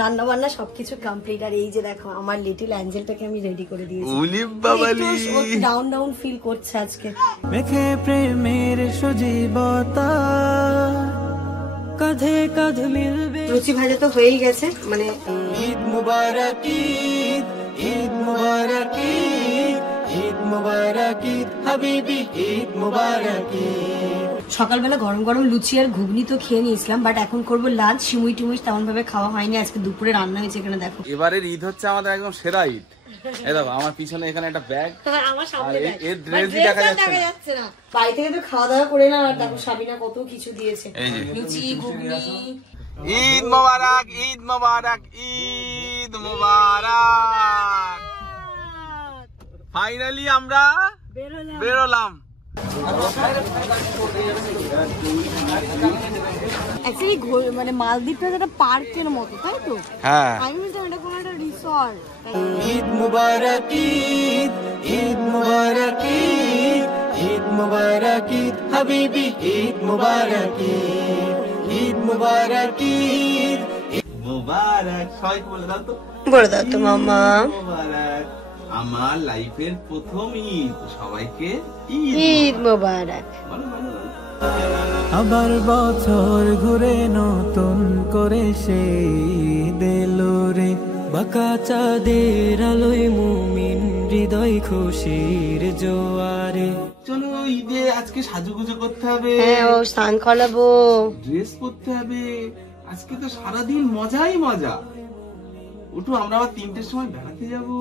রান্না বান্না সবকিছু কমপ্লিট। আর এই যে দেখো আমার লিটল অ্যাঞ্জেলটাকে আমি রেডি করে দিয়েছি। ডাউন ডাউন ফিল করছে আজকে। মেখে প্রেমের সজীবতা কাঁধে কাঁধ মিলবে। লুচি ভাজা তো হয়েই গেছে, মানে ঈদ মুবারক ঈদ, ঈদ মুবারক ঈদ, ঈদ মুবারক ঈদ হাবিবি, ঈদ মুবারক ঈদ। সকালবেলা গরম গরম লুচি আর ঘুগনি তো খেয়ে নিয়েছিলাম, বাট এখন করবো লাঞ্চ। সিমুই টিমুই তেমন ভাবে খাওয়া হয়নি, আজকে দুপুরে রান্না হয়েছে। এখানে দেখো এবারের ঈদ হচ্ছে আমাদের একদম সেরা ঈদ। এই দেখো আমার পিছনে এখানে একটা ব্যাগ, আমার সামনে এর ড্রেসই দেখা যাচ্ছে না। বাড়ি থেকে তো খাওয়া দাওয়া করে না, আর দেখো সাবিনা কত কিছু দিয়েছে, লুচি ঘুগনি। ঈদ মোবারক, ঈদ মোবারক, ঈদ মোবারক। ফাইনালি আমরা বেরোলাম। মানে মালদ্বীপটা যেটা পার্কের মতো, তাই তো? হ্যাঁ, আমি বলতাম এটা কোনো একটা রিসর্ট। ঈদ মুবারক ঈদ, ঈদ মুবারক ঈদ, ঈদ মুবারক ঈদ হাবিবি, ঈদ মুবারক ঈদ, ঈদ মুবারক ঈদ, ঈদ মুবারক। সবাই বলে দাও তো, বলে দাও তো মামা। মুবারক আমার লাইফের প্রথম ঈদ, সবাইকে ঈদ মুবারক। আবার বছর ঘুরে নতুন করে সেই দিলো রে, বাঁকা চাঁদের আলোয় মুমিন হৃদয় খুশির জোয়ারে। চলো ঈদে আজকে সাজুগুজু করতে হবে। হ্যাঁ, ও স্নান করাবো, ড্রেস পরতে হবে। আজকে তো সারাদিন মজাই মজা। উঠো, আমরা আবার 3টের সময় বেড়াতে যাবো।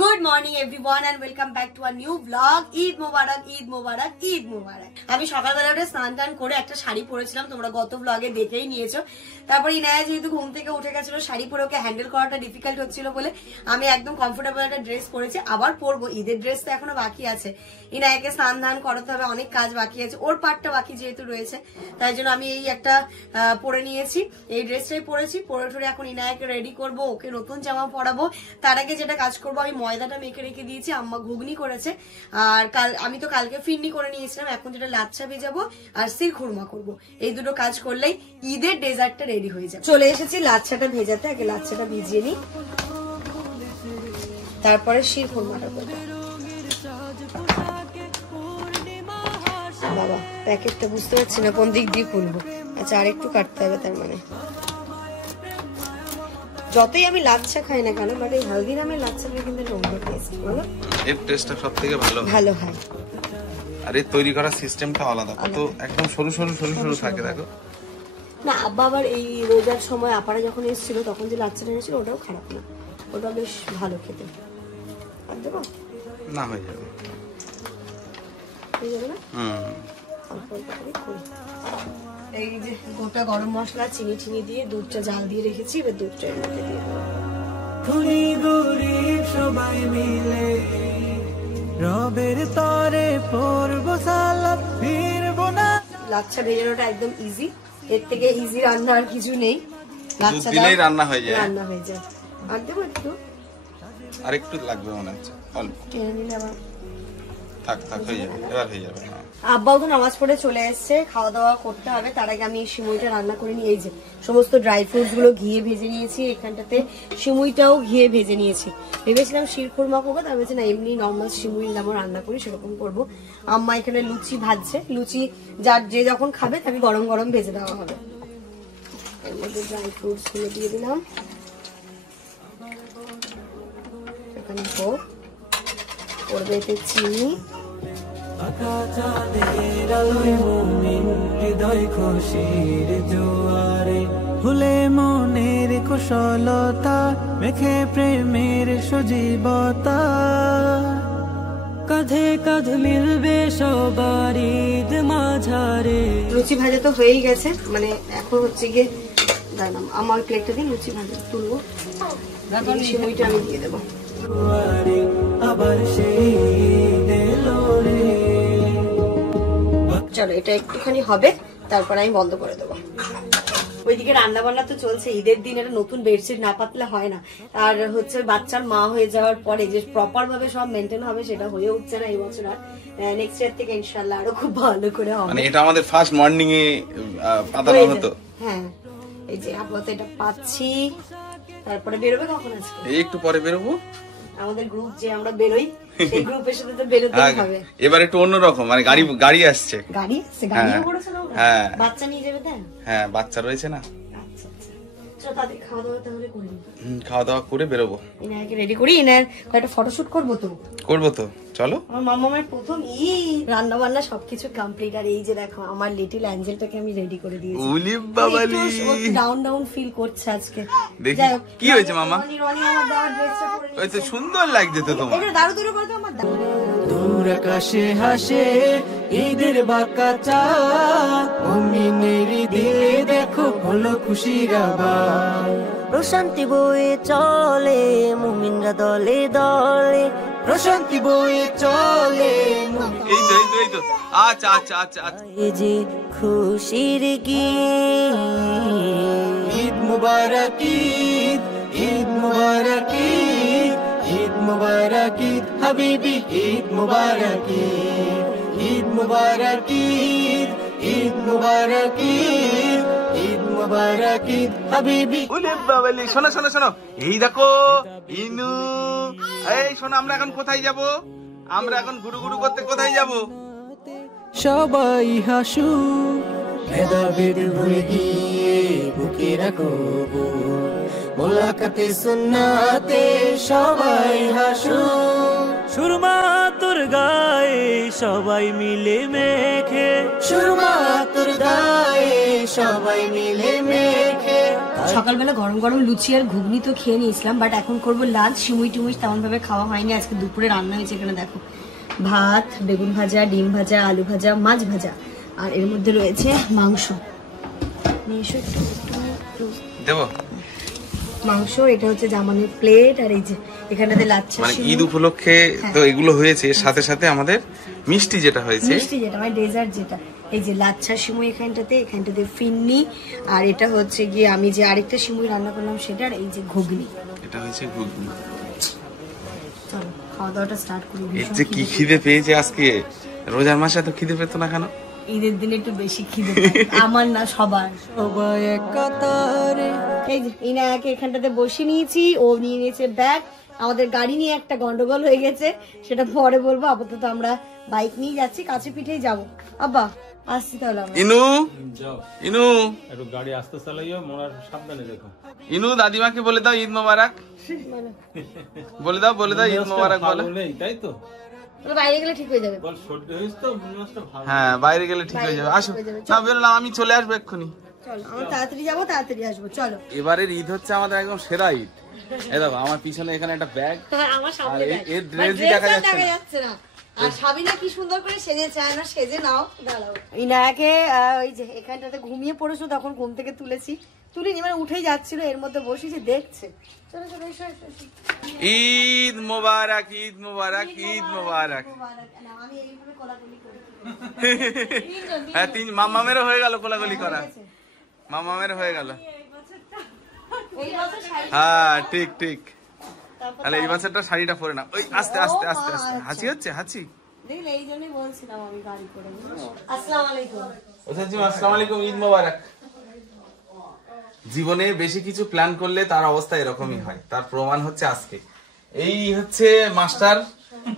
Good morning everyone and welcome back to a new blog. Eid মোবারক, ঈদ মোবারক, ঈদ মোবারক। আমি সকালবেলা উঠে স্নান টান করে একটা শাড়ি পরেছিলাম, তোমরা গত ব্লগে দেখেই নিয়েছো। তারপর ইনায়া যেহেতু ঘুম থেকে উঠে গেছিল, শাড়ি পরে ওকে হ্যান্ডেল করাটা ডিফিকাল্ট হচ্ছিল বলে আমি একদম কমফোর্টেবল একটা ড্রেস পরেছি। আবার পরবো, ঈদের ড্রেস তো এখনো বাকি আছে। ইনায়াকে স্নান ধান করাতে হবে, অনেক কাজ বাকি আছে, ওর পার্টটা বাকি যেহেতু রয়েছে, তাই জন্য আমি এই একটা পরে নিয়েছি, এই ড্রেসটাই পরেছি। পরে ঠরে এখন ইনায়াকে রেডি করবো, ওকে নতুন জামা পরাবো। তার আগে যেটা কাজ করবো, আমি ময়দাটা মেখে রেখে দিয়েছি, আম্মা ঘুগনি করেছে। আর আমি তো কালকে ফিরনি করে নিয়েছিলাম, এখন যেটা লাচ্ছা ভেজাবো আর শির খুরমা করবো। এই দুটো কাজ করলেই ঈদের ডেজার্টটা রেডি হয়ে যাবে। চলে এসেছি লাচ্ছাটা ভেজাতে, আগে লাচ্ছাটা ভিজিয়ে নিই, তারপরে শির খুরমাটা করবো। বাবা প্যাকেটটা বুঝতে পারছি না কোন দিক দিয়ে খুলবো। আচ্ছা, আরেকটু কাটতে হবে। তার মানে যতই আমি লাচ্ছা খাই না কেন, বাট এই হালদিরামের লাচ্ছাটা কিন্তু অন্য টেস্ট, বলো? এর টেস্টটা সবথেকে ভালো হয়। আর এর তৈরি করার সিস্টেমটা আলাদা, কত একদম সরু সরু সরু সরু থাকে। দেখো না, আব্বা আবার এই রোজার সময় আপারা যখন এসেছিল তখন যে লাচ্ছাটা এনেছিল ওটাও খারাপ না, ওটা বেশ ভালো খেতে। আর দেবো না, হয়ে যাবে, হয়ে যাবে না? এই যে গোটা গরম মশলা চিনি চিনি দিয়ে দুধটা জাল দিয়ে রেখেছি, এবার দুধটা এর মধ্যে দিয়ে দেবো। সবাই মিলে রবের তরে পড়বো সালাত, ফিরবো না। লাচ্ছা ভেজানোটা একদম ইজি, এর থেকে ইজি রান্না আর কিছু নেই। লাচ্ছা দিলেই রান্না হয়ে যায়। আর দেবো একটু, আর একটু লাগবে মনে হচ্ছে, অল্প টেনে নিলে আবার থাক হয়ে যাবে, এবার হয়ে যাবে। আব্বাও তো নামাজ পড়ে চলে এসছে, খাওয়া দাওয়া করতে হবে। তার আগে আমি সিমুইটা রান্না করে নিই। এই যে সমস্ত ড্রাই ফ্রুটস গুলো ঘিয়ে ভেজে নিয়েছি, এখানটাতে সিমুইটাও ঘিয়ে ভেজে নিয়েছি। ভেবেছিলাম শির খুরমা করবো, তার ভেবেছি না এমনি নর্মাল সিমুই যেমন রান্না করি সেরকম করবো। আম্মা এখানে লুচি ভাজছে, লুচি যার যে যখন খাবে তাকে গরম গরম ভেজে দেওয়া হবে। এর মধ্যে ড্রাই ফ্রুটস গুলো দিয়ে দিলাম, এখানে করবে এতে চিনি, হৃদয় খুশির জোয়ারে, ভুলে মনের কুশলতা, মেখে প্রেমের সজীবতা, কাঁধে কাঁধ মিলবে সবার ঈদ মাঝারে। লুচি ভাজা তো হয়েই গেছে, মানে এখন হচ্ছে গিয়ে দাঁড়াম আমার প্লেটটা দিয়ে লুচি ভাজা তুলবো, সিমুইটা আমি দিয়ে দেবো। আবার সেই চলো এটা একটুখানি হবে, তারপর আমি বন্ধ করে দেবো। ওইদিকে রান্না বান্না তো চলছে। ঈদের দিন একটা নতুন বেডশিট না পাতলে হয় না। আর হচ্ছে বাচ্চার মা হয়ে যাওয়ার পরে যে প্রপার ভাবে সব মেনটেন হবে সেটা হয়ে উঠছে না এই বছর। আর নেক্সট ইয়ার থেকে ইনশাআল্লাহ আরো খুব ভালো করে হবে। মানে এটা আমাদের ফার্স্ট মর্নিং এ পাতানো হতো। হ্যাঁ, এই যে আপাতত এটা পাচ্ছি, তারপরে বেরোবে কখন আজকে? এই একটু পরে বেরোবো। আমাদের গ্রুপ যে আমরা বেরোই সেই গ্রুপের সাথে তো বেরোতেই হবে। এবার একটু অন্যরকম, মানে গাড়ি আসছে। গাড়ি আসছে? গাড়িও করেছে না? হ্যাঁ, বাচ্চা নিয়ে যাবে তাই? হ্যাঁ, বাচ্চা রয়েছে না। আচ্ছা আচ্ছা, চলো তাদের খাওয়া দাওয়া তাহলে করি। খাওয়া দাওয়া করে বেরোবো। ইনাকে রেডি করি, ইনার কয়েকটা ফটোশুট করবো তো। করবো তো, চলো। আমার মামামের প্রথম রান্না বান্না সবকিছু কমপ্লিট। আর এই যে দেখো আমার লিটল অ্যাঞ্জেলটাকে আমি রেডি করে দিয়েছি। উলি বাবালি, ডাউন ফিল করছে আজকে। দেখি কি হয়েছে মামা? রনি আমার দেওয়ার ড্রেসটা পরে নিয়েছে। ওই তো সুন্দর লাগছে তো তোমার। এটা দারু করে দাও আমার দাও। দূর আকাশে হাসে ঈদের বাঁকা চাঁদ, মুমিনের দিলে দেখো হলো খুশির আবাদ। প্রশান্তি বয়ে চলে মুমিনরা দলে দলে, প্রশান্তি বয়ে চলে এই তো আচ্ছা আচ্ছা আচ্ছা আচ্ছা। এই যে খুশির গীত। ঈদ মুবারক ঈদ, ঈদ মুবারক ঈদ, ঈদ মুবারক ঈদ হাবিবি, ঈদ মুবারক ঈদ, ঈদ মুবারক ঈদ, ঈদ মুবারক ঈদ, ঈদ মুবারক ঈদ হাবিবি। উলি বাবালি, শোনো শোনো শোনো, এই দেখো ইনু। এই শোনো, আমরা এখন কোথায় যাব? আমরা এখন গুড়ু গুড়ু করতে কোথায় যাব? সবাই হাসু, ভেদাভেদ ভুলে গিয়ে বুকে রাখো মোলাকাতে সুন্নাতে, সবাই হাসু। সুরমা তোর গায়ে সবাই মিলে মেখে, সুরমা তোর গায়ে সবাই মিলে মেখে। সকালবেলা গরম গরম লুচি আর ঘুগনি তো খেয়ে নিয়েছিলাম, বাট এখন করবো লাঞ্চ। সিমুই টিমুই তেমন ভাবে খাওয়া হয়নি। আজকে দুপুরে রান্না হয়েছে, এখানে দেখো ভাত, বেগুন ভাজা, ডিম ভাজা, আলু ভাজা, মাছ ভাজা, আর এর মধ্যে রয়েছে মাংস। দেবো মাংস, এটা হচ্ছে জামানের প্লেট, আর এই যে এখানটাতে লাচ্ছা মানে সিমুই। ঈদ উপলক্ষে তো এগুলো হয়েছে, এর সাথে সাথে আমাদের মিষ্টি যেটা হয়েছে, মিষ্টি যেটা মানে ডেজার্ট যেটা, এই যে লাচ্ছা সিমুই এখানটাতে ফিন্নি, আর এটা হচ্ছে গিয়ে আমি যে আরেকটা সিমুই রান্না করলাম সেটার, এই যে ঘুগনি। এটা হয়েছে ঘুগনি। চলো খাওয়া দাওয়াটা স্টার্ট করি। এর যে কি খিদে পেয়েছে আজকে, রোজার মাসে তো খিদে পেতো না কেন? ঈদের দিনে একটু বেশি খিদে পায়। আমার না সবার। সবাই এক কাতারে। এই যে ইনায়াকে এখানটাতে বসে নিয়েছি, ও নিয়ে নিয়েছে ব্যাগ। আমাদের গাড়ি নিয়ে একটা গন্ডগোল হয়ে গেছে, সেটা পরে বলবো। আপাতত আমরা বাইক নিয়ে যাচ্ছি, কাছে পিঠেই যাবো। আব্বা আসছি তাহলে আমরা। ইনু ইনু একটু গাড়ি আস্তে চালাইও, মরার সাবধানে দেখো। ইনু দাদিমাকে বলে দাও ঈদ মোবারক। বলে দাও ঈদ মোবারক বলে। নেই তাই তো, তাহলে বাইরে গেলে ঠিক হয়ে যাবে। বল সর্দি হয়েছে তো, মনটা ভালো। হ্যাঁ, বাইরে গেলে ঠিক হয়ে যাবে। আসো না, বেরোলাম, আমি চলে আসবো এক্ষুনি। চলো আমরা তাড়াতাড়ি যাবো, তাড়াতাড়ি আসবো। চলো এবারের ঈদ হচ্ছে আমাদের একদম সেরা ঈদ। এই দেখো আমার পিছনে এখানে একটা ব্যাগ, আমার আর সামনে এর ড্রেসই দেখা যাচ্ছে না। আর সাবিনা কি সুন্দর করে সেজেছে, না সেজে নাও। দাঁড়াও, ইনায়াকে ওই যে এখানটাতে ঘুমিয়ে পড়েছো, তখন ঘুম থেকে তুলিনি, মানে উঠেই যাচ্ছিল, এর মধ্যে বসেছে দেখছে। চলো চলো এসো এসো। ঈদ মোবারক, ঈদ মোবারক, ঈদ মোবারক। না, আমি এইভাবে কোলাকুলি করি। হ্যাঁ, মামামেরও হয়ে গেল কোলাকুলি করা, মামামের হয়ে গেল। এই বছর শাড়ি, হ্যাঁ ঠিক ঠিক। তাহলে এই বছরটা শাড়িটা পরে না। ওই আস্তে আস্তে আস্তে আস্তে, হাঁচি হচ্ছে, হাঁচি। দেখলে এই জন্যই বলছিলাম আমি গাড়ি করে। আসসালামু আলাইকুম। আসসালামু আলাইকুম, ঈদ মোবারক। জীবনে বেশি কিছু প্ল্যান করলে তার অবস্থা এরকমই হয়, তার প্রমাণ হচ্ছে আজকে। এই হচ্ছে মাস্টার,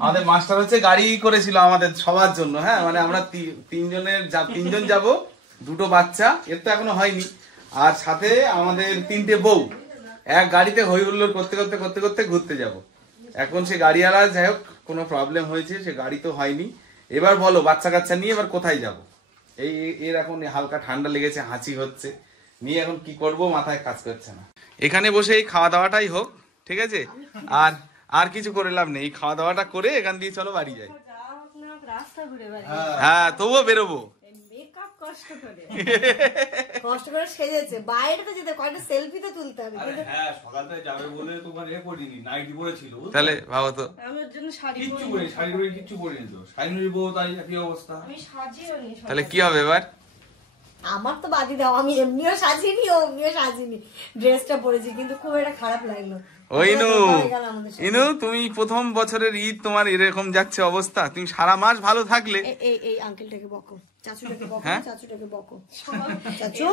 আমাদের মাস্টার হচ্ছে গাড়ি করেছিল আমাদের সবার জন্য। হ্যাঁ, মানে আমরা তিনজন যাব, দুটো বাচ্চা, এর তো এখনো হয়নি, আর সাথে আমাদের 3টে বউ। এক গাড়িতে হই হুল্লোড় করতে করতে করতে করতে ঘুরতে যাব। এখন সে গাড়িওয়ালা যাই হোক কোনো প্রবলেম হয়েছে, সে গাড়ি তো হয়নি। এবার বলো বাচ্চা কাচ্চা নিয়ে এবার কোথায় যাব? এর এখন হালকা ঠান্ডা লেগেছে, হাঁচি হচ্ছে, নিয়ে এখন কি করব মাথায় কাজ করছে না। এখানে বসে এই খাওয়া দাওয়াটাই হোক, ঠিক আছে? আর কিছু করে লাভ নেই, এই খাওয়া দাওয়াটা করে এখান দিয়ে চলো বাড়ি যাই। হ্যাঁ, তবুও বেরোবো। কষ্ট করে সেজেছে, বাইরে তো যেতে, কয়েকটা সেলফি তো তুলতে হবে। হ্যাঁ, সকাল থেকে যাবে বলে তোমার পড়িনি, নাইটি পরেছিল। তাহলে ভাবো তো, আমি ওর জন্য শাড়ি কিচ্ছু পরি, শাড়ি পরে কিচ্ছু পরিনি তো। শাড়ি নিবো তাই একই অবস্থা। আমি সাজিও নি। তাহলে কি হবে এবার? আমার তো বাদি দাও, আমি এমনিও সাজিনি, অমনিও সাজিনি, ড্রেসটা পরেছি, কিন্তু খুব একটা খারাপ লাগলো। ইনু, তুমি প্রথম বছরের ঈদ তোমার এরকম যাচ্ছে অবস্থা, তুমি সারা মাস ভালো থাকলে। এই আঙ্কেলটাকে বকো, চাচুটাকে বকো, চাচুটাকে বকো। চাচু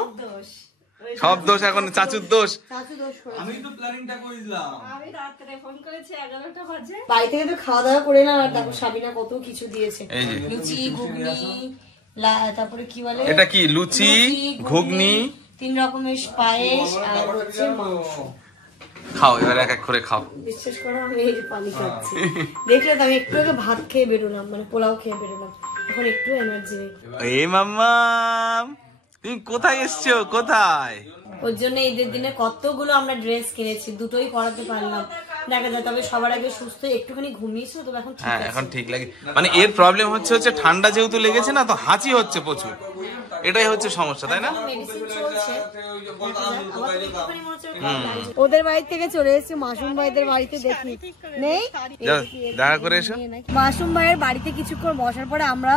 সব দোষ এখন চাচুর দোষ। চাচু দোষ করেছে। আমি তো প্ল্যানিংটা করেছিলাম। আমি রাত্রে ফোন করেছি 11টা বাজে। বাড়ি থেকে তো খাওয়া দাওয়া করে না, আর দেখো সাবিনা কত কিছু দিয়েছে, এই যে লুচি ঘুগনি, তারপরে কি বলে এটা কি লুচি ঘুগনি 3 রকমের পায়েস আর হচ্ছে মাংস। খাও এবার এক এক করে খাও। বিশ্বাস করো আমি এই যে পানি খাচ্ছি, দেখলে তো আমি একটু আগে ভাত খেয়ে বেরোলাম, মানে পোলাও খেয়ে বেরোলাম, এখন একটু এনার্জি নেই। এই মাম্মাম তুমি কোথায় এসছো? কোথায়? ওর জন্য ঈদের দিনে কতগুলো আমরা ড্রেস কিনেছি, দুটোই পরাতে পারলাম, দেখা যায়। তবে সবার আগে সুস্থ, একটুখানি ঘুমিয়েছিল, তবে এখন ঠিক হ্যাঁ আছে। এখন ঠিক লাগে, মানে এর প্রবলেম হচ্ছে ঠান্ডা যেহেতু লেগেছে না, তো হাঁচি হচ্ছে প্রচুর, এটাই হচ্ছে সমস্যা, তাই না? মেডিসিন চলছে। ওদের বাড়ি থেকে চলে এসেছি মাসুম ভাইদের বাড়িতে, দেখি নেই, দেখা করে এসো। মাসুম ভাইয়ের বাড়িতে কিছুক্ষণ বসার পরে আমরা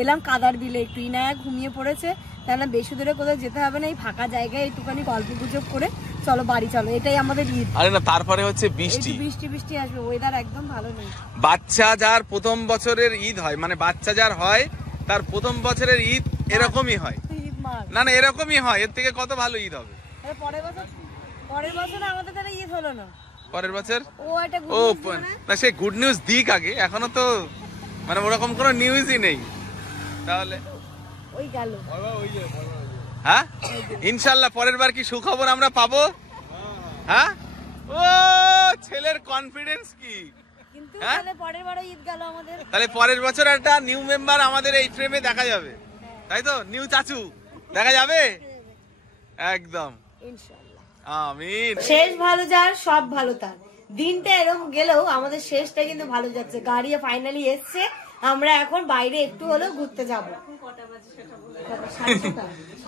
এলাম কাদার বিলে, একটু ইনায়া ঘুমিয়ে পড়েছে, তাহলে বেশি দূরে কোথাও যেতে হবে না, এই ফাঁকা জায়গায় একটুখানি গল্প গুজব করে চলো বাড়ি চলো, এটাই আমাদের ঈদ। আরে না, তারপরে হচ্ছে বৃষ্টি, বৃষ্টি বৃষ্টি আসবে, ওয়েদার একদম ভালো নেই। বাচ্চা যার প্রথম বছরের ঈদ হয়, মানে বাচ্চা যার হয় তার প্রথম বছরের ঈদ এরকমই হয়, ঈদ মার না না এরকমই হয়, এর থেকে কত ভালো ঈদ হবে। পরের বছর আমাদের তাহলে ঈদ হলো না, পরের বছর ও একটা ও না, সে গুড নিউজ দিক আগে, এখনো তো মানে ওরকম কোনো নিউজই নেই, তাহলে ওই গেল। হ্যাঁ ইনশাল্লাহ পরের বার কি সুখবর আমরা পাবো। হ্যাঁ ও ছেলের কনফিডেন্স কি, কিন্তু হ্যাঁ? তাহলে পরের বারও ঈদ গেল আমাদের। তাহলে পরের বছর একটা নিউ মেম্বার আমাদের এই ফ্রেমে দেখা যাবে, তাই তো? নিউ চাচু দেখা যাবে একদম, ইনশাআল্লাহ আমিন। শেষ ভালো যার সব ভালো তার। দিনটা এরকম গেলেও আমাদের শেষটা কিন্তু ভালো যাচ্ছে, গাড়ি ফাইনালি এসছে, আমরা এখন বাইরে একটু হলেও ঘুরতে যাবো।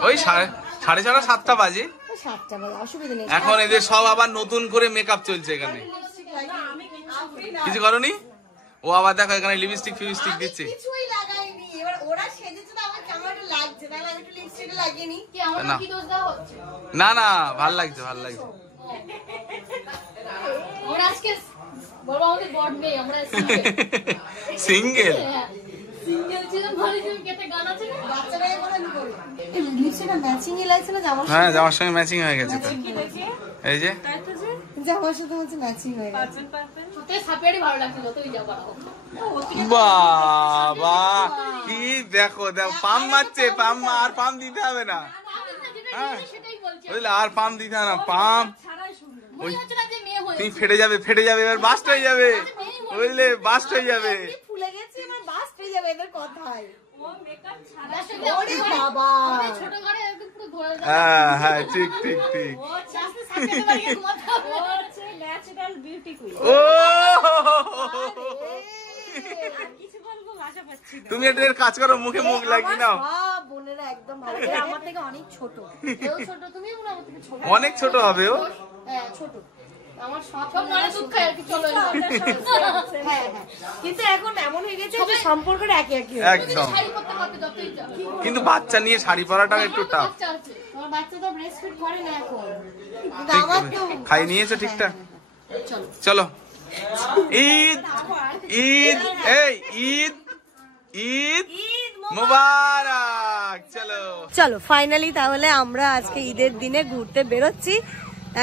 ওই 6:30 7টা বাজে, 7টা বাজে, অসুবিধা নেই। এখন এদের সব আবার নতুন করে মেকআপ চলছে এখানে। কিছু করনি? ও আবার দেখো এখানে লিপস্টিক ফিপস্টিক দিচ্ছে। কিছুই লাগাইনি, এবার ওরা সেজেছে তো আমার কেমন একটা লাগছে, তাহলে আমি একটু লিপস্টিক লাগিয়ে নি। কি আমার না কি দোষ দেওয়া হচ্ছে? না না ভাল লাগছে, ভাল লাগছে। ওরা আজকে বড় আমাদের বড় নেই, আমরা সিঙ্গেল সিঙ্গেল ছিলাম, ভালো ছিল, কেটে গান আছে না, বাচ্চারা এখন আমি করব। এই লিপস্টিকটা ম্যাচিংই লাগছে না জামার সাথে? হ্যাঁ জামার সঙ্গে ম্যাচিং হয়ে গেছে তো, এই যে জামার সাথে হচ্ছে ম্যাচিং হয়ে গেছে। তোতে সাপেরই ভালো লাগছিল, তুই যা বাড়াও। বাবা কি দেখো দেখো, পাম মারছে, পাম আর পাম দিতে হবে না, হ্যাঁ সেটাই বলছি, বুঝলে, আর পাম দিতে হবে না, পাম মনে হচ্ছে না যে মেয়ে হয়ে তুমি ফেটে যাবে, এবার বাস্ট হয়ে যাবে, বুঝলে, বাস্ট হয়ে যাবে। ফুলে গেছে, আমার বাস পেয়ে যাবে এদের কথায়। ও মেকআপ ছাড়া ওরে বাবা, ছোট ঘরে একদম পুরো ধরে যায়। হ্যাঁ হ্যাঁ ঠিক ঠিক ঠিক। ও চাষতে সাথে বাড়ি ঘুমাতে হবে, ও হচ্ছে ন্যাচারাল বিউটি কুইন। ও কিছু বলবো ভাষা পাচ্ছি না। তুমি এটার কাজ করো, মুখে মুখ লাগিয়ে নাও। সব বোনেরা একদম ভালো, এরা আমার থেকে অনেক ছোট। এও ছোট, তুমিও মনে হয় আমার থেকে ছোট। অনেক ছোট হবে ও। হ্যাঁ ছোট, আমার সব সব মনে দুঃখ আর কি, চলো এবার। হ্যাঁ হ্যাঁ, কিন্তু এখন এমন হয়ে গেছে যে সম্পর্কটা একই একই হয়ে গেছে। একদম, শাড়ি পরতে পরতে যতই যাও। কিন্তু বাচ্চা নিয়ে শাড়ি পরাটা একটু টাফ। বাচ্চা আছে। আমার বাচ্চা তো ব্রেস্ট ফিড করে না এখন, কিন্তু ঠিক, আমার তো খাই নিয়েছো ঠিকঠাক? চলো চলো ঈদ ঈদ এই ঈদ ঈদ মুবারক। চলো চলো ফাইনালি তাহলে আমরা আজকে ঈদের দিনে ঘুরতে বেরোচ্ছি,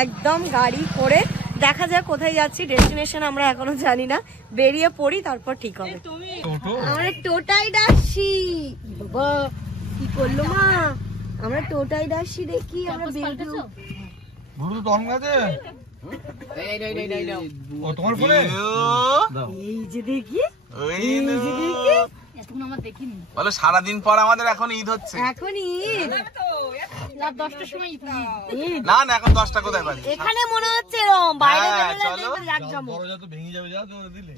একদম গাড়ি করে। দেখা যাক কোথায় যাচ্ছি, ডেস্টিনেশন আমরা এখনো জানি না, বেরিয়ে পড়ি তারপর ঠিক হবে। আমরা টোটাই ডাকছি, বাবা কি করলো মা, আমরা টোটাই ডাকছি, দেখি আমরা বেরোবো। ব্লুটুথ অন আছে? ও তোমার ফোনে? এই যে দেখি, ওই এই যে দেখি, এতক্ষণ আমার দেখিনি। বলো সারাদিন পর আমাদের এখন ঈদ হচ্ছে। এখন ঈদ, রাত 10টার সময় ঈদ। না না এখন 10টা কোথায় বাজে? এখানে মনে হচ্ছে এরকম, বাইরে হ্যাঁ, বেরোলে চলো। দেখবে জাকজমক। বড় যা তো ভেঙে যাবে, যা তো দিলে।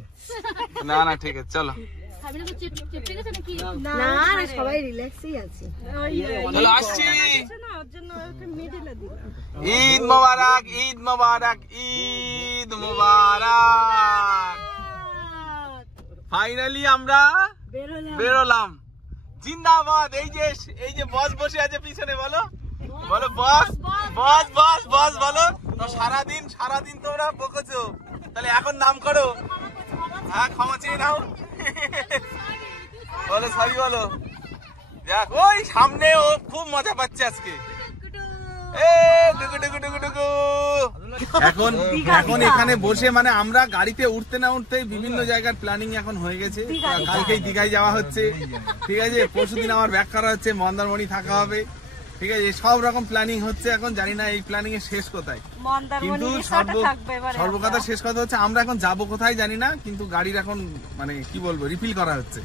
না না ঠিক আছে চলো। সাবিনা তো চেপে গেছে নাকি? না না সবাই রিল্যাক্সই আছে। চলো আসছি। ঈদ মোবারক, ঈদ মোবারক, ঈদ মোবারক। ফাইনালি আমরা বেরোলাম, জিন্দাবাদ। এই যে বস বসে আছে পিছনে, বলো বলো বস বস বস বস বলো তো। সারাদিন তোমরা বকেছো, তাহলে এখন নাম করো। হ্যাঁ ক্ষমা চেয়ে নাও, বলো সরি বলো। দেখ ওই সামনে ও খুব মজা পাচ্ছে আজকে। এখন এখানে বসে মানে আমরা গাড়িতে উঠতে না উঠতেই বিভিন্ন জায়গার প্ল্যানিং এখন হয়ে গেছে। কালকেই দীঘায় যাওয়া হচ্ছে, ঠিক আছে, পরশুদিন আমার ব্যাক করা হচ্ছে, মন্দারমণি থাকা হবে, ঠিক আছে, সব রকম প্ল্যানিং হচ্ছে। এখন জানি না এই প্ল্যানিং এর শেষ কোথায়, কিন্তু সর্বকথা শেষ কথা হচ্ছে আমরা এখন যাবো কোথায় জানি না, কিন্তু গাড়ির এখন মানে কি বলবো রিফিল করা হচ্ছে।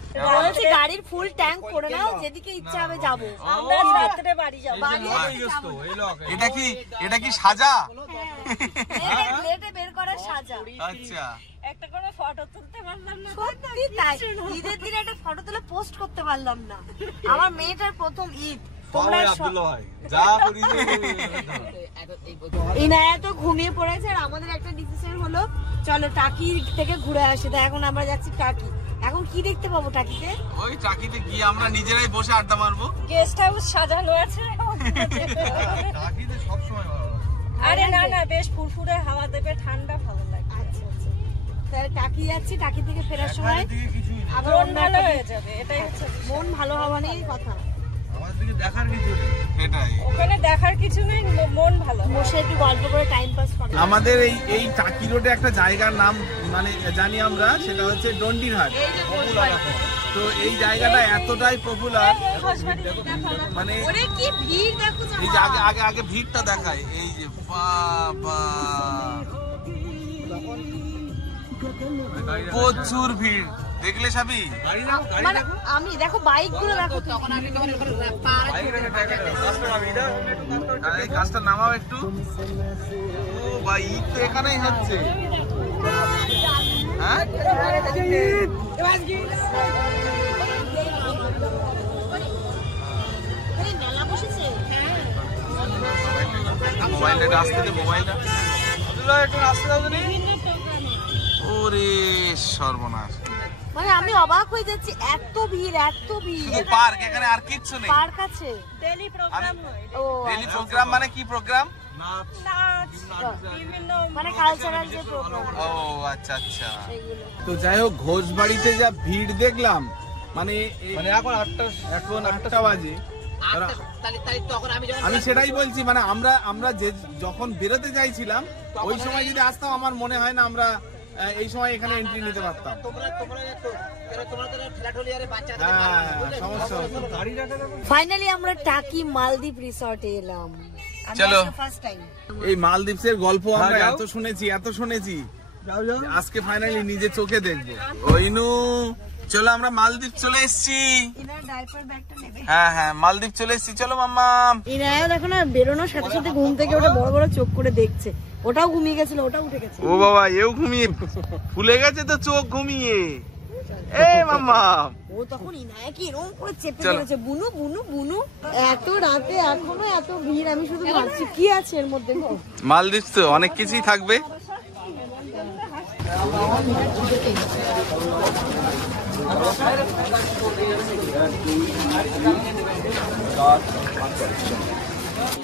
গাড়ির ফুল ট্যাঙ্ক করে নাও, যেদিকে ইচ্ছা হবে যাবো। আমরা রাত্রে বাড়ি যাবো। এটা কি সাজা? লেটে বের করার সাজা। আচ্ছা, একটা করে ফটো তুলতে পারলাম না। সত্যি তাই, ঈদের দিনে একটা ফটো তুলে পোস্ট করতে পারলাম না। আমার মেয়েটার প্রথম ঈদ। ইনায়া তো ঘুমিয়ে পড়েছে, আর আমাদের একটা ডিসিশন হলো চলো টাকি থেকে ঘুরে আসি। তাই এখন আমরা যাচ্ছি টাকি। এখন কি দেখতে পাবো টাকিতে? ওই টাকিতে গিয়ে আমরা নিজেরাই বসে আড্ডা মারবো। গেস্ট হাউস সাজানো আছে। টাকিতে সব সময় ভালো লাগে। আরে না না, বেশ ফুরফুরে হাওয়া দেবে, ঠান্ডা ভালো লাগে। আচ্ছা আচ্ছা, তাহলে টাকি যাচ্ছি। টাকি থেকে ফেরার সময় আবার মন অন্য ভালো একটা হয়ে যাবে, এটাই হচ্ছে মন ভালো হওয়া নিয়ে কথা। আমার দিকে দেখার কিছু নেই। সেটাই, ওখানে দেখার কিছু নেই, মন ভালো। বসে একটু গল্প করে টাইম পাস করা। আমাদের এই টাকি রোডে একটা জায়গার নাম মানে জানি আমরা, সেটা হচ্ছে ডন্ডিরহাট। তো এই জায়গাটা এতটাই পপুলার, মানে ওরে কি ভিড় দেখো। এই যে আগে ভিড়টা দেখায়, এই যে বাবা প্রচুর ভিড়, দেখলে সাবি? মানে আমি দেখো বাইক গুলো দেখো, তখন আমি এই গাছটা নামাও একটু। ও ভাই, ঈদ তো এখানেই হচ্ছে। হ্যাঁ, মেলা বসেছে। মোবাইলটা আসতে দে, মোবাইলটা একটু আসতে দাও। ওরে সর্বনাশ, মানে আমি অবাক হয়ে যাচ্ছি, এত ভিড় এত ভিড়। শুধু পার্ক, এখানে আর কিচ্ছু নেই। পার্ক আছে, ডেলি প্রোগ্রাম হয়। ও ডেইলি প্রোগ্রাম মানে কি প্রোগ্রাম? নাচ, বিভিন্ন মানে কালচারাল যে প্রোগ্রাম ও আচ্ছা আচ্ছা। সেগুলো। তো যাই হোক, ঘোষবাড়িতে যা ভিড় দেখলাম, মানে এখন 8টা বাজে। আমি সেটাই বলছি, মানে আমরা যে যখন বেরোতে চাইছিলাম ওই সময় যদি আসতাম, আমার মনে হয় না আমরা এই সময় এখানে এন্ট্রি নিতে পারতাম। ফাইনালি আমরা টাকি মালদ্বীপ রিসর্টে এলাম। চলো। ফার্স্ট টাইম এই মালদ্বীপসের গল্প আমরা এত শুনেছি, আজকে ফাইনালি নিজে চোখে দেখবো। ওইনু, চলো আমরা মালদ্বীপ চলে এসেছি। ইনার ডাইপার ব্যাগটা নেবে? হ্যাঁ মালদ্বীপ চলে এসেছি, চলো মাম্মা। ইনায়া দেখো না, বেরোনোর সাথে সাথে ঘুম থেকে ওটা বড় বড় চোখ করে দেখছে। ওটাও ঘুমিয়ে গেছিল, ওটাও উঠে গেছে। ও বাবা, এও ঘুমিয়ে ফুলে গেছে তো চোখ ঘুমিয়ে। এই মাম্মা, ও তখন ইনায়াকে এরকম করে চেপে ধরেছে, বুনু বুনু বুনু। এত রাতে এখনো এত ভিড়, আমি শুধু ভাবছি কি আছে এর মধ্যে। মালদ্বীপ তো অনেক কিছুই থাকবে।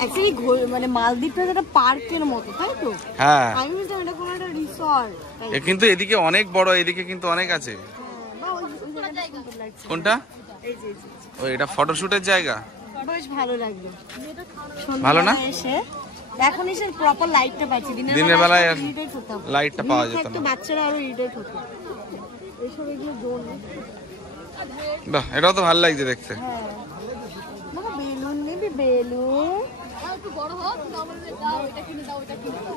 অ্যাকচুয়ালি মানে মালদ্বীপটা একটা পার্কের মতো, তাই তো? হ্যাঁ, আমি বুঝলাম এটা কোনো একটা রিসর্ট। কিন্তু এদিকে অনেক বড়, এদিকে কিন্তু অনেক আছে। কোনটা? ও, এটা ফটোশুটের জায়গা। বেশ ভালো লাগলো। ভালো না? এসে এখন এসে প্রপার লাইটটা পাচ্ছি। দিনের বেলায় ইরিটেট হতাম, লাইটটা পাওয়া যেত না। বাচ্চারা আরো ইরিটেট হতো। এইসব এগুলো জোন। বাহ, এটাও তো ভালো লাগছে দেখতে। হ্যাঁ, বাবা বেলুন নেবি? বেলুন একটু বড় হোক, আমাদের দাও, এটা কিনে দাও, এটা কিনে দাও।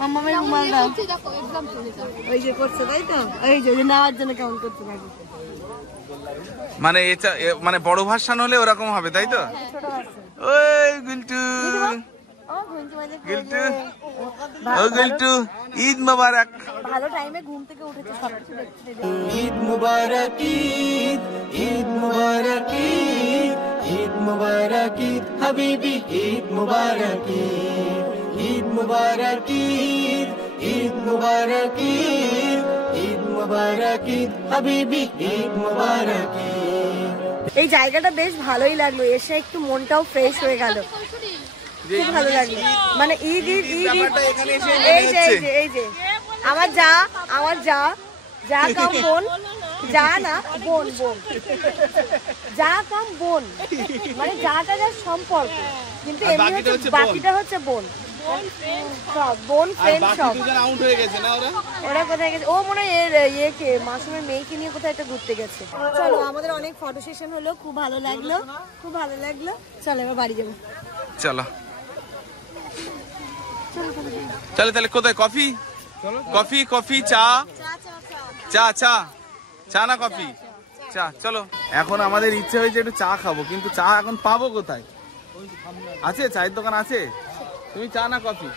মাম্মামের রুমাল দাও। ওই যে করছে, তাই তো? এই যে নেওয়ার জন্য কেমন করতে লাগে। মানে এটা মানে বড় ভার্সন হলে ওরকম হবে, তাই তো? ছোট আছে। ওই গুলটু, গুলটু, ও গুলটু, ঈদ মোবারক। ভালো টাইমে ঘুম থেকে উঠেছে, সবকিছু দেখতে। ঈদ মুবারক ঈদ, ঈদ মুবারক ঈদ, ঈদ মুবারক ঈদ হাবিবি, ঈদ মুবারক ঈদ, ঈদ মুবারক ঈদ, ঈদ মুবারক ঈদ, ঈদ মুবারক ঈদ হাবিবি, ঈদ মুবারক ঈদ। এই জায়গাটা বেশ ভালোই লাগলো, এসে একটু মনটাও ফ্রেশ হয়ে গেল। খুব ভালো লাগলো, মানে ঈদ ঈদ ঈদ ঈদ। এই যে আমার যা কাম বোন, যা না বোন, যা কাম বোন, মানে যাটা যার সম্পর্ক। কিন্তু আর এমনি বাকিটা হচ্ছে হচ্ছে বোন। বাকিটা হচ্ছে বোন সব বোন আর ফ্রেন্ড বাকি সব। দুজন আউট হয়ে গেছে না ওরা? ওরা কোথায় গেছে? ও মনে হয় এর ইয়েকে মাসুমের মেয়েকে নিয়ে কোথায় একটা ঘুরতে গেছে। চলো আমাদের অনেক ফটো সেশন হলো, খুব ভালো লাগলো, খুব ভালো লাগলো। চলো এবার বাড়ি যাবো। চলো চলো তাহলে কোথায় কফি? কফি কফি চা চা চা চা না কফি? চা। চলো এখন আমাদের ইচ্ছে হয়েছে একটু চা খাবো, কিন্তু চা এখন পাবো কোথায়? আছে চায়ের দোকান আছে? তুমি চা না কফি?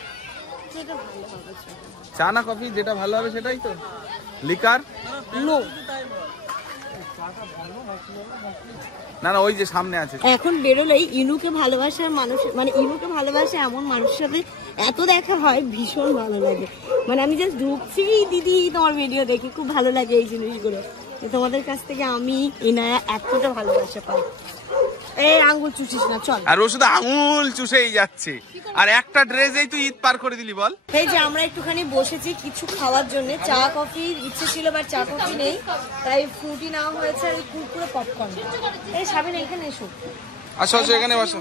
চা না কফি যেটা ভালো হবে সেটাই তো। লিকার নো, না না ওই যে সামনে আছে। এখন বেরোলেই ইনুকে ভালোবাসার মানুষ, মানে ইনুকে ভালোবাসে এমন মানুষের সাথে এত দেখা হয়, ভীষণ ভালো লাগে। মানে আমি জাস্ট ঢুকছি, দিদি তোমার ভিডিও দেখি, খুব ভালো লাগে এই জিনিসগুলো। তোমাদের কাছ থেকে আমি ইনায়া এতটা ভালোবাসা পাই। এই আঙ্গুল চুষিস না, চল। আর ও শুধু আঙুল চুষেই যাচ্ছে। আর একটা ড্রেসেই তুই ঈদ পার করে দিলি বল। এই যে আমরা একটুখানি বসেছি কিছু খাওয়ার জন্য, চা কফি ইচ্ছে ছিল বাট চা কফি নেই, তাই ফ্রুটি নেওয়া হয়েছে আর কুরকুরে পপকর্ন। এই সাবিন এখানে এসো। আসো আসো এখানে বসো।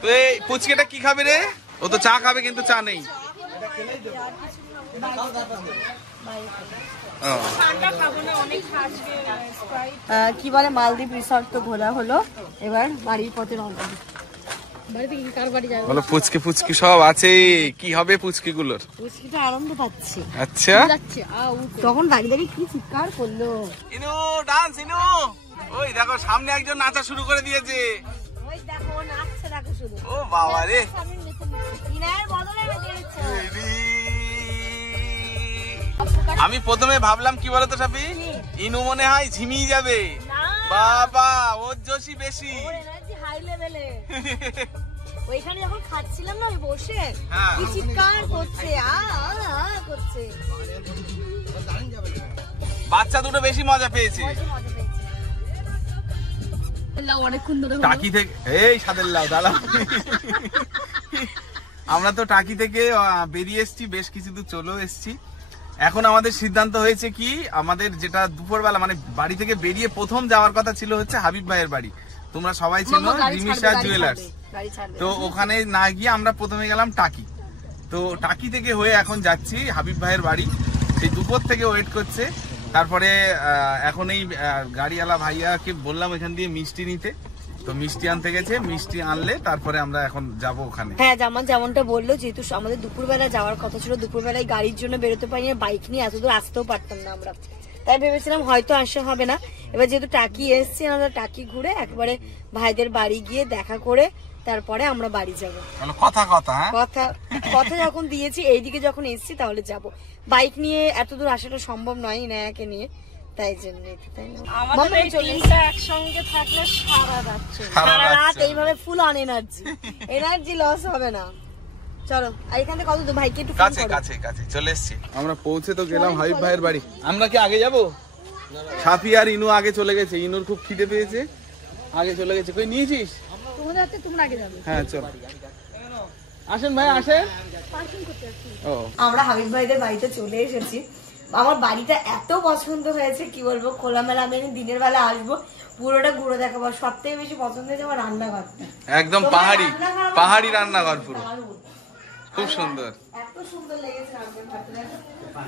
তো এই পুচকেটা কি খাবে রে? ও তো চা খাবে কিন্তু চা নেই। কি বলে মালদ্বীপ রিসর্ট তো ঘোরা হলো, এবার বাড়ির পথে রওনা দিই। বাড়িতে কি কার বাড়ি যাবে? বলো পুচকে ফুচকি সব আছে, কি হবে পুচকি গুলোর? পুচকিটা আনন্দ পাচ্ছে। আচ্ছা তখন দাঁড়িয়ে দাঁড়িয়ে কি চিৎকার করলো। ইনু ডান্স ইনু, ওই দেখো সামনে একজন নাচা শুরু করে দিয়েছে। ওই দেখো নাচছে, দেখো শুধু। ও বাবা রে, ইনায়ের বদলে বেঁচে গেছে। আমি প্রথমে ভাবলাম কি বলতো সাপি, ইনু মনে হয় ঝিমিয়ে যাবে। বাবা ওর জোশই বেশি। ওর এনার্জি হাই লেভেলে। ওইখানে যখন খাচ্ছিলাম না আমি বসে, হ্যাঁ। কি চিৎকার করছে, করছে। বাচ্চা দুটো বেশি মজা পেয়েছে। টাকি থেকে এই সাদের লাউ দাঁড়াও। আমরা তো টাকি থেকে বেরিয়ে এসেছি, বেশ কিছু দূর চলেও এসেছি। এখন আমাদের সিদ্ধান্ত হয়েছে কি, আমাদের যেটা দুপুরবেলা মানে বাড়ি থেকে বেরিয়ে প্রথম যাওয়ার কথা ছিল হচ্ছে হাবিব ভাইয়ের বাড়ি। তোমরা সবাই চেনো রিমিশা জুয়েলার্স। তো ওখানে না গিয়ে আমরা প্রথমে গেলাম টাকি। তো টাকি থেকে হয়ে এখন যাচ্ছি হাবিব ভাইয়ের বাড়ি। সেই দুপুর থেকে ওয়েট করছে। তারপরে এখন এই গাড়িওয়ালা ভাইয়াকে বললাম এখান দিয়ে মিষ্টি নিতে, তো মিষ্টি আনতে গেছে। মিষ্টি আনলে তারপরে আমরা এখন যাব ওখানে। হ্যাঁ যেমনটা বললো, যেহেতু আমাদের দুপুরবেলা যাওয়ার কথা ছিল, দুপুরবেলায় গাড়ির জন্য বেরোতে পারি না, বাইক নিয়ে এতদূর আসতেও পারতাম না আমরা, তাই ভেবেছিলাম হয়তো আসা হবে না। এবার যেহেতু টাকি এসছি, আমরা টাকি ঘুরে একবারে ভাইদের বাড়ি গিয়ে দেখা করে তারপরে আমরা বাড়ি যাবো। কথা কথা কথা যখন দিয়েছি, এইদিকে যখন এসছি তাহলে যাব। বাইক নিয়ে এতদূর আসাটা সম্ভব নয় ইনায়াকে নিয়ে, তাই জন্য। একসঙ্গে থাকলে সারা রাত এইভাবে ফুল অন এনার্জি লস হবে না। চলো, আর এখান থেকে কত দূর ভাইকে একটু ফোন করো। কাছে চলে এসেছি আমরা, পৌঁছে তো গেলাম হাবিব ভাইয়ের বাড়ি। আমরা কি আগে যাব? সাফি আর ইনু আগে চলে গেছে, ইনুর খুব খিদে পেয়েছে, আগে চলে গেছে। কই নিয়েছিস? তোমাদের হাতে তোমরা আগে যাবে। হ্যাঁ চল, আসেন ভাই আসেন। ও আমরা হাবিব ভাইদের বাড়িতে চলে এসেছি। আমার বাড়িটা এত পছন্দ হয়েছে কি বলবো, খোলামেলা। আমি দিনের বেলা আসবো, পুরোটা ঘুরে দেখাবো। সব থেকে বেশি পছন্দ হয়েছে আমার রান্নাঘরটা, একদম পাহাড়ি রান্নাঘর, পুরো খুব সুন্দর। এত সুন্দর লেগেছে রান্নাঘরটা,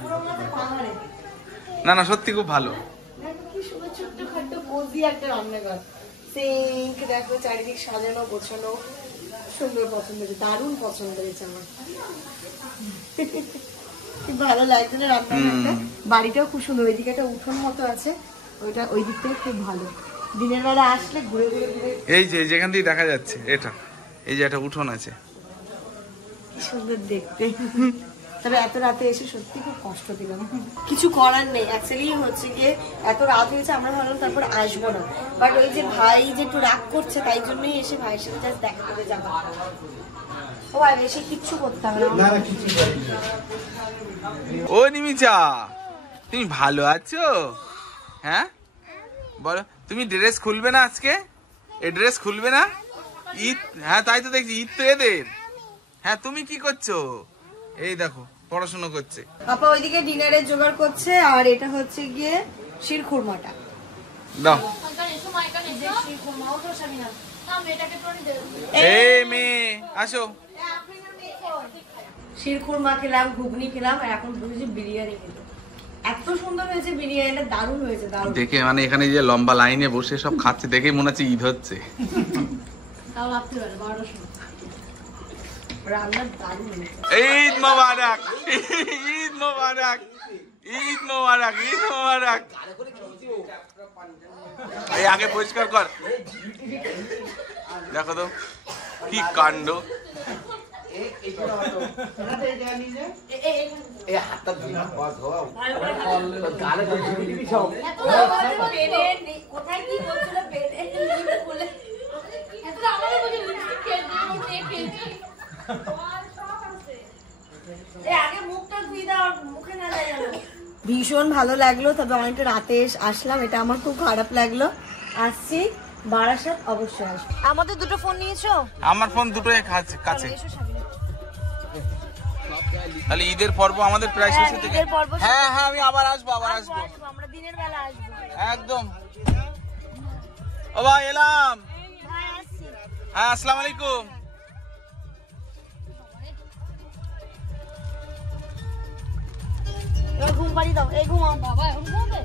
পুরো মনে পাহাড়ে। না সত্যি খুব ভালো। দেখো কি সুন্দর ছোট্টখাট্ট কোজি একটা রান্নাঘর। সিঙ্ক দেখো, চারিদিক সাজানো গোছানো, সুন্দর পছন্দ হয়েছে, দারুণ পছন্দ হয়েছে আমার। খুব ভালো লাগছে না রান্নাঘরটা। বাড়িটাও খুব সুন্দর, ওইদিকে একটা উঠোন মতো আছে, ওইটা ওই দিকটাও খুব ভালো। দিনের বেলা আসলে ঘুরে ঘুরে ঘুরে এই যে যেখান দিয়ে দেখা যাচ্ছে এটা, এই যে একটা উঠোন আছে, সুন্দর দেখতে। তবে এত রাতে এসে সত্যি খুব কষ্ট দিলাম, কিছু করার নেই। অ্যাকচুয়ালি হচ্ছে গিয়ে এত রাত হয়েছে, আমরা ভাবলাম তারপর আসবো না, বাট ওই যে ভাই যে একটু রাগ করছে, তাই জন্যই এসে ভাইয়ের সাথে জাস্ট দেখা করে যাবো। ও আর এসে কিচ্ছু করতে হবে না। ও নিমিচা, তুমি ভালো আছো? হ্যাঁ বলো, তুমি ড্রেস খুলবে না আজকে? এই ড্রেস খুলবে না? ঈদ, হ্যাঁ তাই তো দেখছি, ঈদ তো এদের। হ্যাঁ তুমি কি করছো? এই দেখো পড়াশোনা করছে। পাপা ওইদিকে ডিনারের জোগাড় করছে, আর এটা হচ্ছে গিয়ে শিরখুরমাটা। দাও মেয়েটাকে তো দেব এই মেয়ে আসো। শিরখুরমা খেলাম, ঘুগনি খেলাম, আর এখন বসেছি বিরিয়ানি খেতে। এত সুন্দর হয়েছে বিরিয়ানিটা, দারুণ হয়েছে, দারুণ। দেখে মানে এখানে যে লম্বা লাইনে বসে সব খাচ্ছে দেখে মনে হচ্ছে ঈদ হচ্ছে। তাও রাত্রি বেলা 12টার সময় রান্না দারুণ হয়েছে। ঈদ মোবারক, ঈদ মোবারক, ঈদ মোবারক, ঈদ মোবারক। এই আগে পরিষ্কার কর, দেখো তো কি কাণ্ড। কোথায় কি করছিল বেডে খুলে এত আমাদের বলে লিপস্টিক খেলতে খেলতে আগে মুখটা ধুই দাও, মুখে না যায়। ভীষণ ভালো লাগলো, তবে অনেকটা রাতে আসলাম, এটা আমার খুব খারাপ লাগলো। আসছি বারাসাত, অবশ্যই আসবো। আমাদের দুটো ফোন নিয়েছো? আমার ফোন দুটোই কাছে। তাহলে ঈদের পর্ব আমাদের প্রায় শেষের দিকে। হ্যাঁ হ্যাঁ, আমি আবার আসবো, আমরা দিনের বেলা আসবো একদম। ও ভাই এলাম। হ্যাঁ আসসালামু আলাইকুম। এবার ঘুম পাড়ি দাও, এই ঘুমাও। বাবা এখন ঘুমাবে?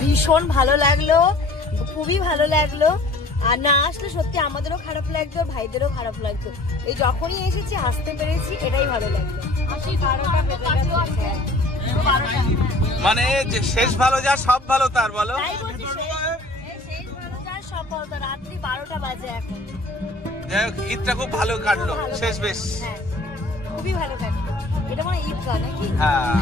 ভীষণ ভালো লাগলো, খুবই ভালো লাগলো। আর না আসলে সত্যি আমাদেরও খারাপ লাগতো, ভাইদেরও খারাপ লাগতো। এই যখনই এসেছি আসতে পেরেছি, এটাই ভালো লাগলো। আসি 12টা বেজে গেছে। মানে যে শেষ ভালো যা সব ভালো তার, বলো। তাই বলছি, শেষ ভালো যার সব ভালো তার। রাত্রি 12টা বাজে এখন। যাই হোক ঈদটা খুব ভালো কাটলো, শেষ বেশ। হ্যাঁ, খুবই ভালো কাটলো। এটা মানে ঈদ নাকি? হ্যাঁ